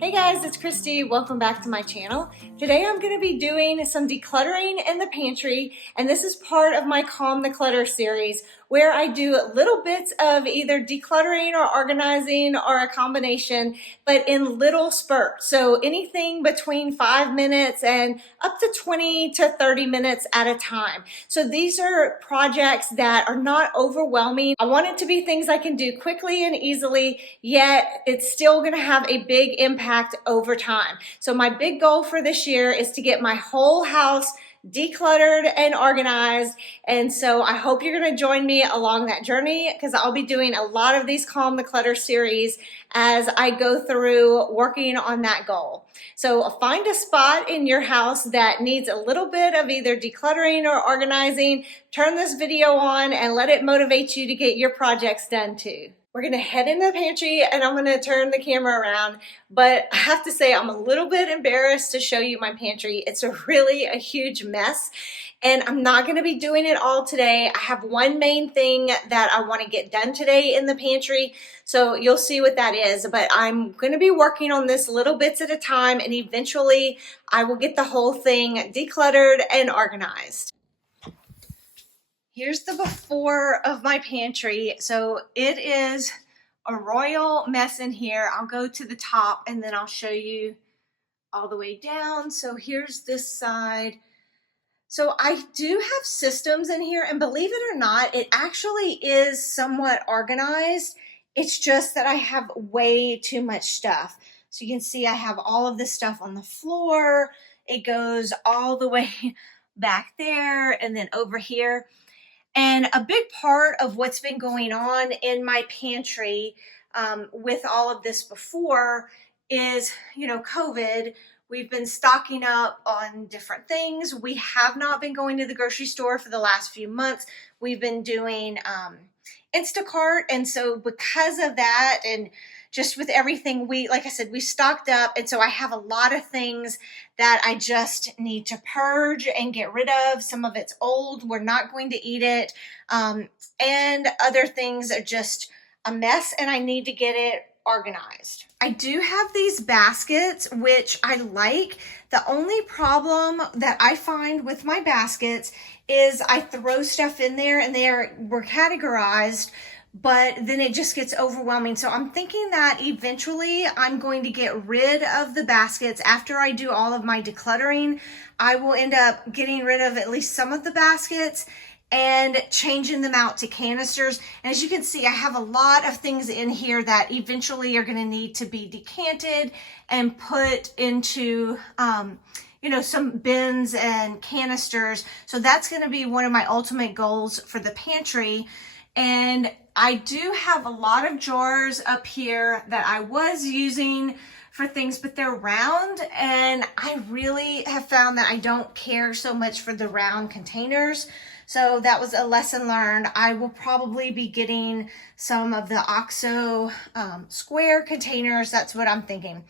Hey guys, it's Kristi. Welcome back to my channel. Today I'm going to be doing some decluttering in the pantry, and this is part of my Calm the Clutter series where I do little bits of either decluttering or organizing or a combination, but in little spurts. So anything between 5 minutes and up to 20 to 30 minutes at a time. So these are projects that are not overwhelming. I want it to be things I can do quickly and easily, yet it's still going to have a big impact over time. So my big goal for this year is to get my whole house decluttered and organized, and so I hope you're going to join me along that journey because I'll be doing a lot of these Calm the Clutter series as I go through working on that goal. So find a spot in your house that needs a little bit of either decluttering or organizing, turn this video on and let it motivate you to get your projects done too. We're gonna head into the pantry and I'm gonna turn the camera around, but I have to say I'm a little bit embarrassed to show you my pantry. It's really a huge mess and I'm not gonna be doing it all today. I have one main thing that I wanna get done today in the pantry, so you'll see what that is, but I'm gonna be working on this little bits at a time and eventually I will get the whole thing decluttered and organized. Here's the before of my pantry. So it is a royal mess in here. I'll go to the top and then I'll show you all the way down. So here's this side. So I do have systems in here, and believe it or not, it actually is somewhat organized. It's just that I have way too much stuff. So you can see I have all of this stuff on the floor. It goes all the way back there and then over here. And a big part of what's been going on in my pantry with all of this before is, COVID. We've been stocking up on different things. We have not been going to the grocery store for the last few months. We've been doing Instacart. And so because of that, and just with everything, like I said, we stocked up. And so I have a lot of things that I just need to purge and get rid of. Some of it's old. We're not going to eat it. And other things are just a mess and I need to get it organized. I do have these baskets, which I like. The only problem that I find with my baskets is I throw stuff in there and we're categorized, but then it just gets overwhelming. So I'm thinking that eventually I'm going to get rid of the baskets. After I do all of my decluttering, I will end up getting rid of at least some of the baskets and changing them out to canisters. And as you can see, I have a lot of things in here that eventually are going to need to be decanted and put into some bins and canisters. So that's going to be one of my ultimate goals for the pantry. And I do have a lot of jars up here that I was using for things, but they're round, and I really have found that I don't care so much for the round containers. So that was a lesson learned. I will probably be getting some of the OXO square containers. That's what I'm thinking.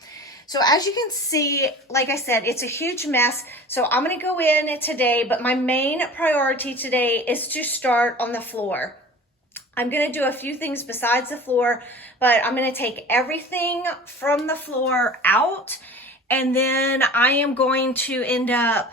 So as you can see, like I said, it's a huge mess. So I'm gonna go in today, but my main priority today is to start on the floor. I'm going to do a few things besides the floor, but I'm going to take everything from the floor out, and then I am going to end up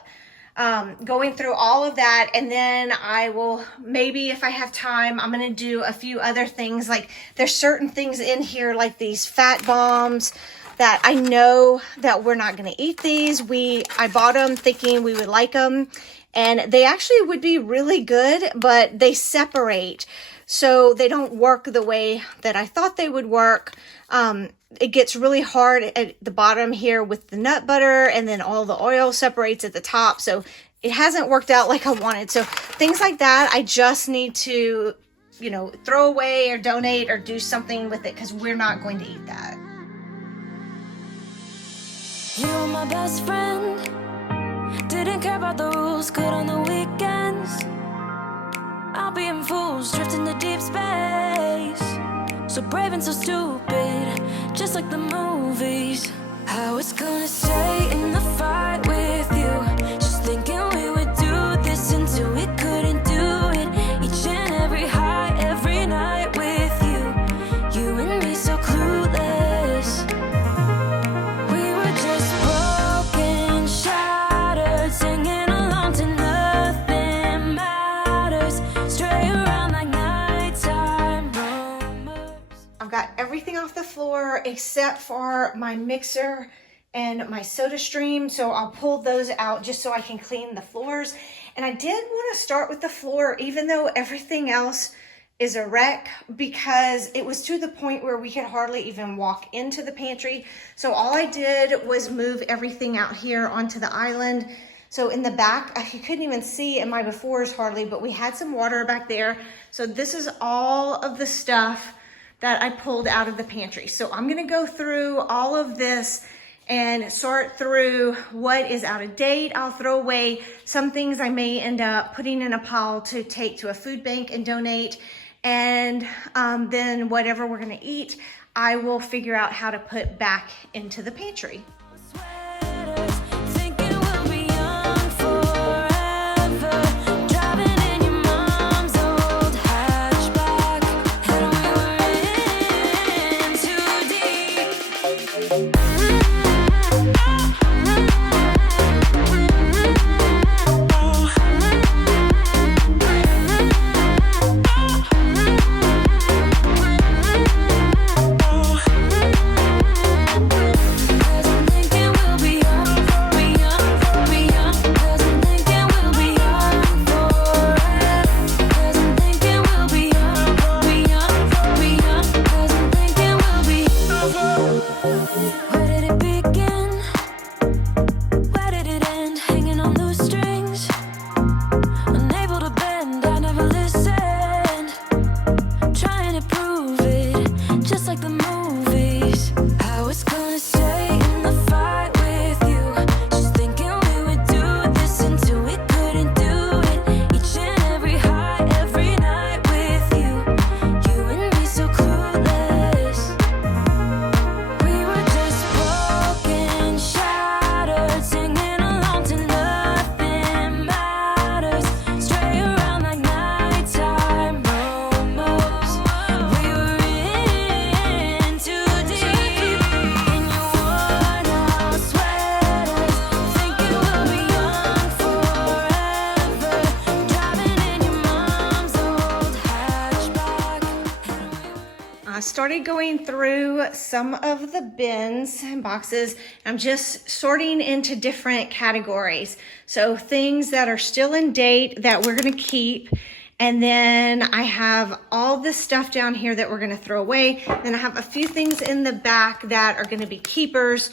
going through all of that, and then I will, maybe if I have time, I'm going to do a few other things. Like there's certain things in here like these fat bombs that I know that we're not going to eat these. I bought them thinking we would like them, and they actually would be really good, but they separate. So they don't work the way that I thought they would work. It gets really hard at the bottom here with the nut butter, and then all the oil separates at the top. So it hasn't worked out like I wanted. So things like that, I just need to, throw away or donate or do something with it because we're not going to eat that. You were my best friend. Didn't care about the rules, good on the weekends. I'll be in fools, drifting to deep space. So brave and so stupid, just like the movies. I was gonna stay in the fight with you, just thinking we would do this until we couldn't do it. Each and every high, every night with you. You and me so clueless. except for my mixer and my soda stream. So I'll pull those out just so I can clean the floors. And I did want to start with the floor, even though everything else is a wreck, because it was to the point where we could hardly even walk into the pantry. So all I did was move everything out here onto the island. So in the back, you couldn't even see in my befores hardly, but we had some water back there. So this is all of the stuff that I pulled out of the pantry. So I'm gonna go through all of this and sort through what is out of date. I'll throw away some things I may end up putting in a pile to take to a food bank and donate. And then whatever we're gonna eat, I will figure out how to put back into the pantry. I started going through some of the bins and boxes. I'm just sorting into different categories. So things that are still in date that we're gonna keep. And then I have all this stuff down here that we're gonna throw away. Then I have a few things in the back that are gonna be keepers.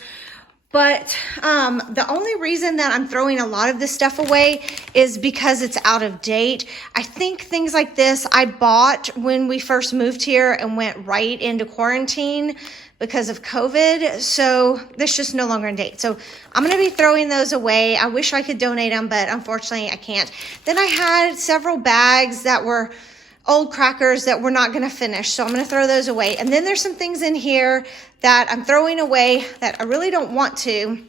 But the only reason that I'm throwing a lot of this stuff away is because it's out of date. I think things like this I bought when we first moved here and went right into quarantine because of COVID. So that's just no longer in date. So I'm gonna be throwing those away. I wish I could donate them, but unfortunately I can't. Then I had several bags that were old crackers that we're not gonna finish. So I'm gonna throw those away. And then there's some things in here that I'm throwing away that I really don't want to.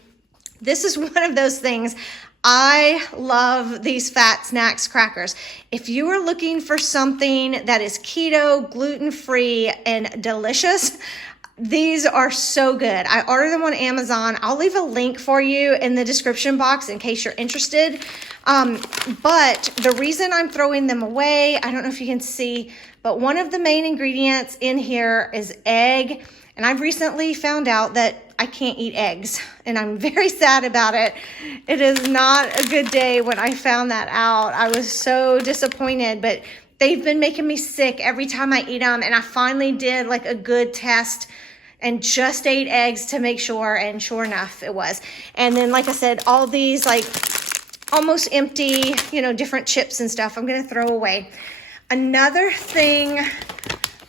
This is one of those things. I love these Fat Snacks crackers. If you are looking for something that is keto, gluten-free, and delicious, these are so good. I ordered them on Amazon. I'll leave a link for you in the description box in case you're interested. But the reason I'm throwing them away, I don't know if you can see, but one of the main ingredients in here is egg. And I've recently found out that I can't eat eggs, and I'm very sad about it. It is not a good day when I found that out. I was so disappointed, but they've been making me sick every time I eat them. And I finally did like a good test and just ate eggs to make sure, and sure enough, it was. And then, like I said, all these like almost empty, different chips and stuff, I'm gonna throw away. Another thing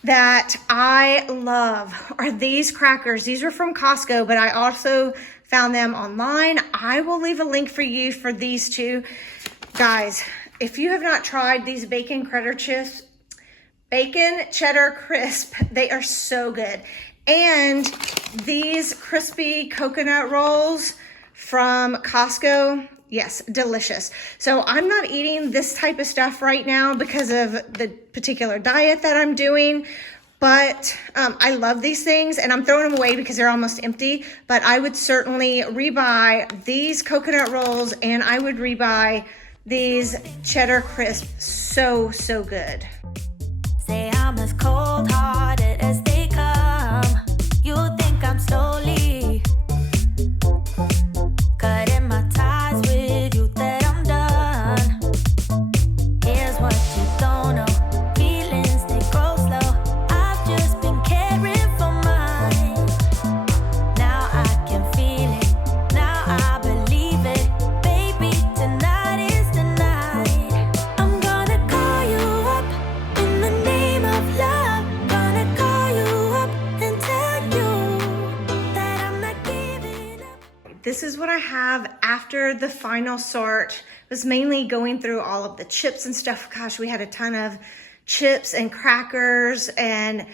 that I love are these crackers. These are from Costco, but I also found them online. I will leave a link for you for these two. Guys, if you have not tried these bacon cheddar crisp, they are so good. And these crispy coconut rolls from Costco, yes, delicious. So I'm not eating this type of stuff right now because of the particular diet that I'm doing, but I love these things, and I'm throwing them away because they're almost empty. But I would certainly rebuy these coconut rolls, and I would rebuy these cheddar crisp. So good. Say I'm as cold-hearted as they come. You think this is what I have after the final sort. It was mainly going through all of the chips and stuff. Gosh, we had a ton of chips and crackers, and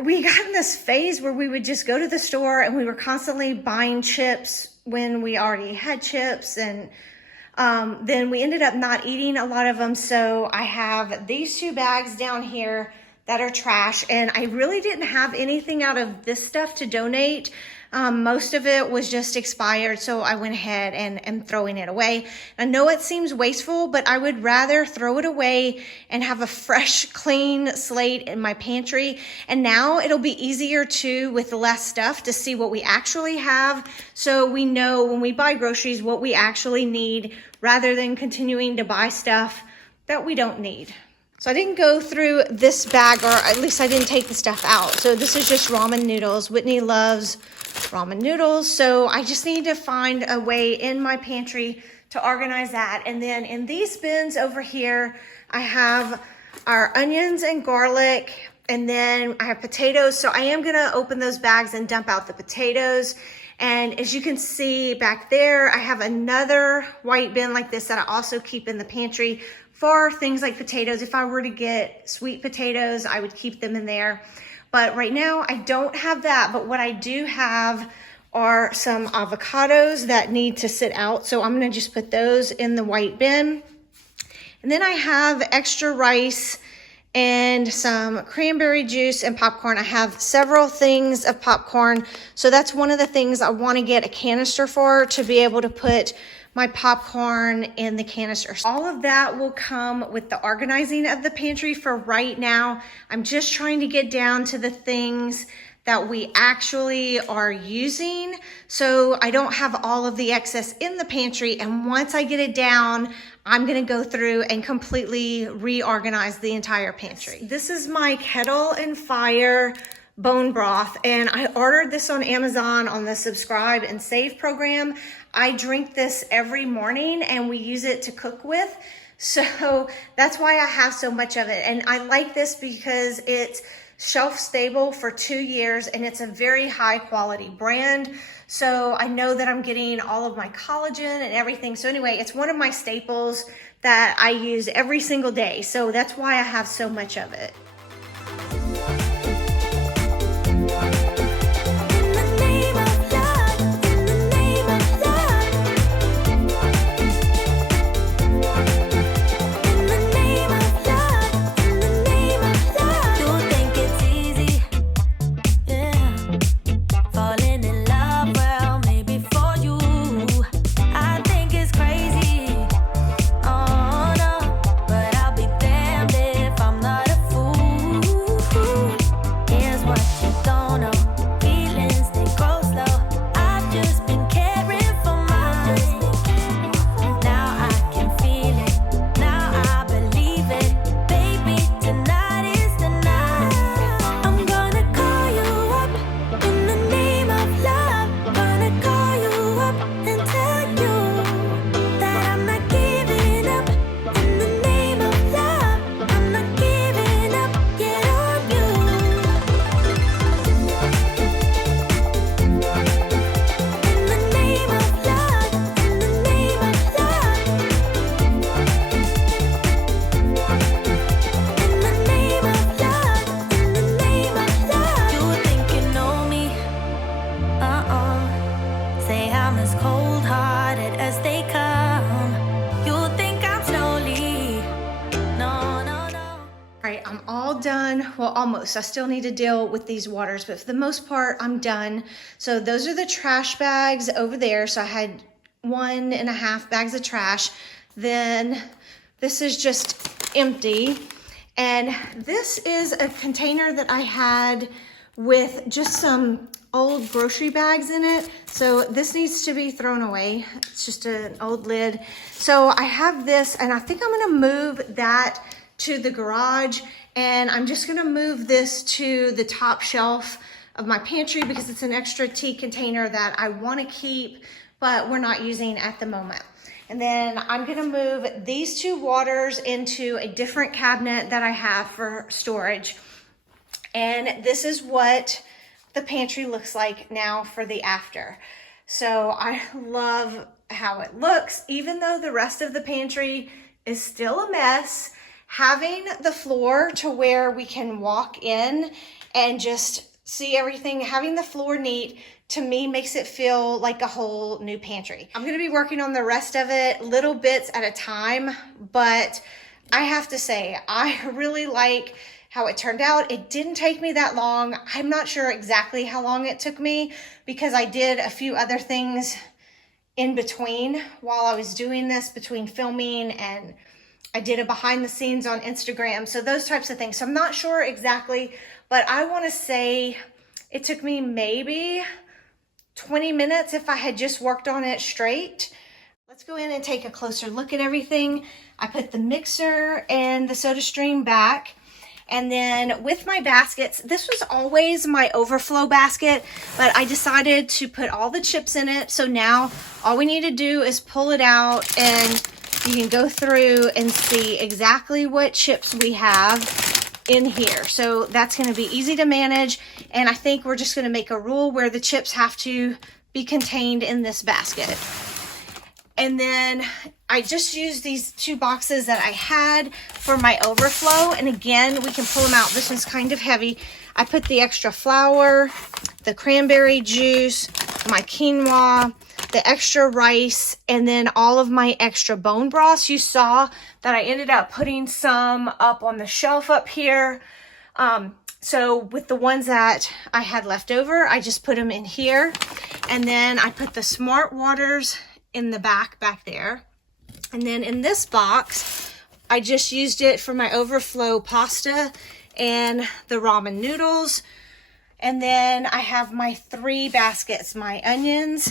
we got in this phase where we would just go to the store and we were constantly buying chips when we already had chips, and then we ended up not eating a lot of them. So I have these 2 bags down here that are trash, and I really didn't have anything out of this stuff to donate. Most of it was just expired, so I went ahead and am throwing it away. I know it seems wasteful, but I would rather throw it away and have a fresh, clean slate in my pantry. And now it'll be easier too, with less stuff, to see what we actually have, so we know when we buy groceries what we actually need, rather than continuing to buy stuff that we don't need. So I didn't go through this bag, or at least I didn't take the stuff out. So this is just ramen noodles. Whitney loves ramen noodles, so I just need to find a way in my pantry to organize that. And then in these bins over here, I have our onions and garlic, and then I have potatoes. So I am gonna open those bags and dump out the potatoes. And as you can see back there, I have another white bin like this that I also keep in the pantry for things like potatoes. If I were to get sweet potatoes, I would keep them in there. But right now I don't have that. But what I do have are some avocados that need to sit out. So I'm gonna just put those in the white bin. And then I have extra rice and some cranberry juice and popcorn. I have several things of popcorn. So that's one of the things I wanna get a canister for, to be able to put my popcorn in the canister. All of that will come with the organizing of the pantry. For right now, I'm just trying to get down to the things that we actually are using, so I don't have all of the excess in the pantry. And once I get it down, I'm gonna go through and completely reorganize the entire pantry. This is my Kettle and Fire bone broth, and I ordered this on Amazon on the subscribe and save program. I drink this every morning and we use it to cook with, so that's why I have so much of it. And I like this because it's shelf stable for 2 years, and it's a very high quality brand, so I know that I'm getting all of my collagen and everything. So anyway, it's one of my staples that I use every single day, so that's why I have so much of it. I'm all done. Well, almost. I still need to deal with these waters, but for the most part, I'm done. So those are the trash bags over there. So I had 1.5 bags of trash. Then this is just empty. And this is a container that I had with just some old grocery bags in it. So this needs to be thrown away. It's just an old lid. So I have this, and I think I'm gonna move that to the garage, and I'm just gonna move this to the top shelf of my pantry because it's an extra tea container that I wanna keep, but we're not using at the moment. And then I'm gonna move these 2 waters into a different cabinet that I have for storage. And this is what the pantry looks like now for the after. So I love how it looks, even though the rest of the pantry is still a mess. Having the floor to where we can walk in and just see everything, having the floor neat, to me makes it feel like a whole new pantry. I'm gonna be working on the rest of it little bits at a time, but I have to say, I really like how it turned out. It didn't take me that long. I'm not sure exactly how long it took me because I did a few other things in between while I was doing this, between filming, and I did a behind the scenes on Instagram. So those types of things. So I'm not sure exactly, but I want to say it took me maybe 20 minutes if I had just worked on it straight. Let's go in and take a closer look at everything. I put the mixer and the soda stream back. And then with my baskets, this was always my overflow basket, but I decided to put all the chips in it. So now all we need to do is pull it out and you can go through and see exactly what chips we have in here. So that's going to be easy to manage. And I think we're just going to make a rule where the chips have to be contained in this basket. And then I just used these 2 boxes that I had for my overflow. And again, we can pull them out. This one's kind of heavy. I put the extra flour, the cranberry juice, my quinoa, the extra rice, and then all of my extra bone broths. You saw that I ended up putting some up on the shelf up here. So with the ones that I had left over, I just put them in here. And then I put the Smart Waters in the back there. And then in this box, I just used it for my overflow pasta and the ramen noodles. And then I have my 3 baskets, my onions,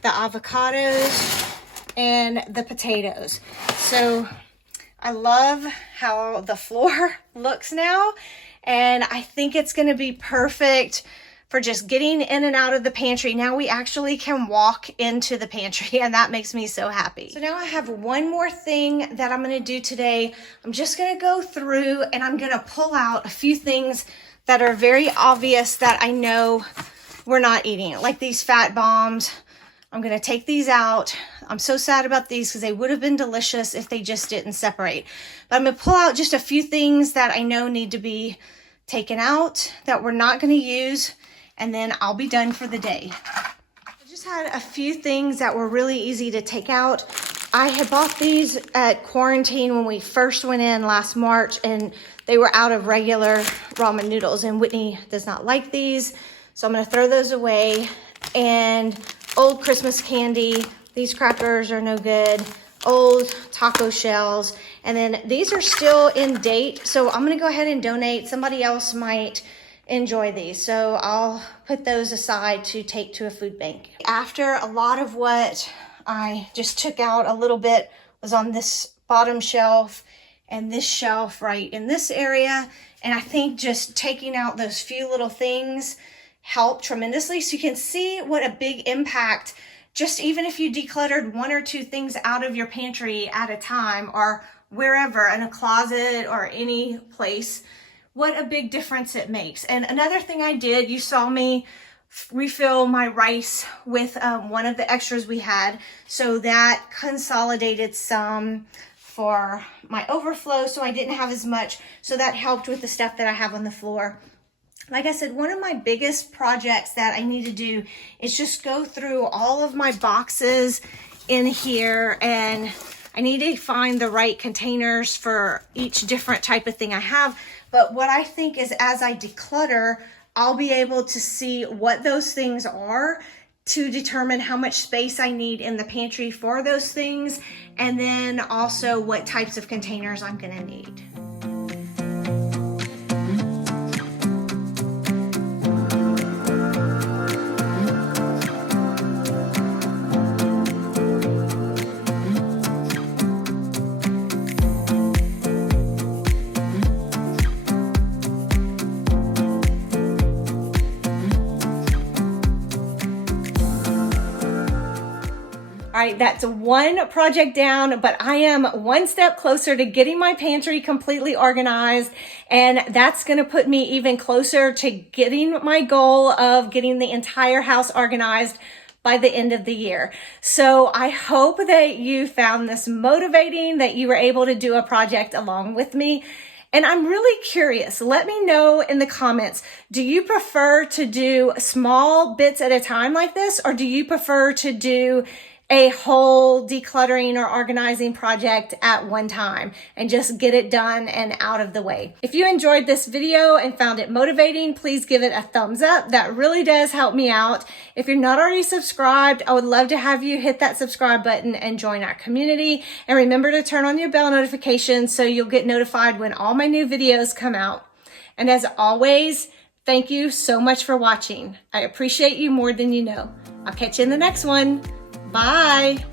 the avocados, and the potatoes. So I love how the floor looks now. And I think it's going to be perfect for just getting in and out of the pantry. Now we actually can walk into the pantry, and that makes me so happy. So now I have one more thing that I'm gonna do today. I'm just gonna go through and I'm gonna pull out a few things that are very obvious that I know we're not eating, like these fat bombs. I'm gonna take these out. I'm so sad about these because they would have been delicious if they just didn't separate. But I'm gonna pull out just a few things that I know need to be taken out that we're not gonna use, and then I'll be done for the day. I just had a few things that were really easy to take out. I had bought these at quarantine when we first went in last March, and they were out of regular ramen noodles, and Whitney does not like these, so I'm gonna throw those away. And old Christmas candy, these crackers are no good. Old taco shells, and then these are still in date, so I'm gonna go ahead and donate. Somebody else might enjoy these, so I'll put those aside to take to a food bank. After a lot of what I just took out a little bit was on this bottom shelf and this shelf right in this area, and I think just taking out those few little things helped tremendously. So you can see what a big impact, just even if you decluttered 1 or 2 things out of your pantry at a time, or wherever, in a closet or any place, what a big difference it makes. And another thing I did, you saw me refill my rice with one of the extras we had. So that consolidated some for my overflow, so I didn't have as much. So that helped with the stuff that I have on the floor. Like I said, one of my biggest projects that I need to do is just go through all of my boxes in here, and I need to find the right containers for each different type of thing I have. But what I think is, as I declutter, I'll be able to see what those things are to determine how much space I need in the pantry for those things, and then also what types of containers I'm gonna need. All right, that's one project down, but I am one step closer to getting my pantry completely organized, and that's gonna put me even closer to getting my goal of getting the entire house organized by the end of the year. So I hope that you found this motivating, that you were able to do a project along with me. And I'm really curious. Let me know in the comments, do you prefer to do small bits at a time like this, or do you prefer to do a whole decluttering or organizing project at one time and just get it done and out of the way? If you enjoyed this video and found it motivating, please give it a thumbs up. That really does help me out. If you're not already subscribed, I would love to have you hit that subscribe button and join our community. And remember to turn on your bell notifications so you'll get notified when all my new videos come out. And as always, thank you so much for watching. I appreciate you more than you know. I'll catch you in the next one. Bye.